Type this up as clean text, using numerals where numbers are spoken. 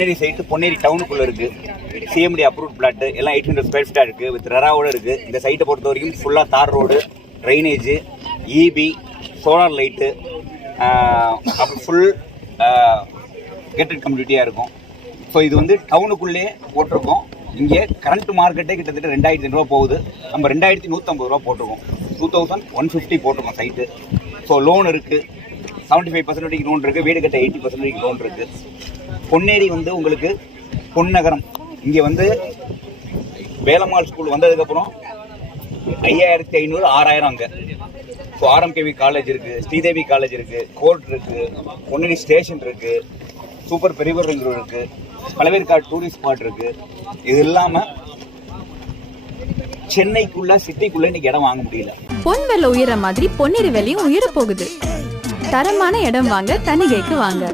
Ponneri site Ponneri டவுனுக்குள்ள இருக்கு. CMD approve plot எல்லாம் 800 square ஃபீட்டா இருக்கு. வித் ரெராவோட இருக்கு. இந்த சைட்டை பொறுத்த வரைக்கும் ஃபுல்லா தார் road, drainage, EB, solar light, அப்புறம் ஃபுல் கேட்டட் கம்யூனிட்டியா இருக்கும். ஸோ இது வந்து டவுனுக்குள்ளே போட்டிருக்கோம். இங்கே கரண்ட் மார்க்கெட்டே கிட்டத்தட்ட 2500 ரூபா போகுது. நம்ம 2150 ரூபா போட்டிருக்கோம். 2150 போட்டிருக்கோம் சைட்டு. ஸோ லோன் இருக்கு, 75% வரைக்கும் லோன் இருக்கு. வீடு கட்ட 80% வரைக்கும் லோன் இருக்கு. பொன்னேரி வந்து உங்களுக்கு பொன்னகரம். இங்கே வந்து வேலம்மாள் ஸ்கூல் வந்ததுக்கப்புறம் 5500 6000 அங்கே. ஸோ ஆர்எம்கேவி காலேஜ் இருக்கு, ஸ்ரீதேவி காலேஜ் இருக்கு, கோர்ட் இருக்கு, பொன்னேரி ஸ்டேஷன் இருக்கு, சூப்பர் பெரியவர் இருக்கு, பழவேற்காடு டூரிஸ்ட் ஸ்பாட் இருக்கு. இது இல்லாம சென்னைக்குள்ள சிட்டிக்குள்ள இன்னைக்கு இடம் வாங்க முடியல. பொன் விலை உயர மாதிரி பொன்னேரி விலையும் உயர போகுது. தரமான இடம் வாங்க தனிகைக்கு வாங்க.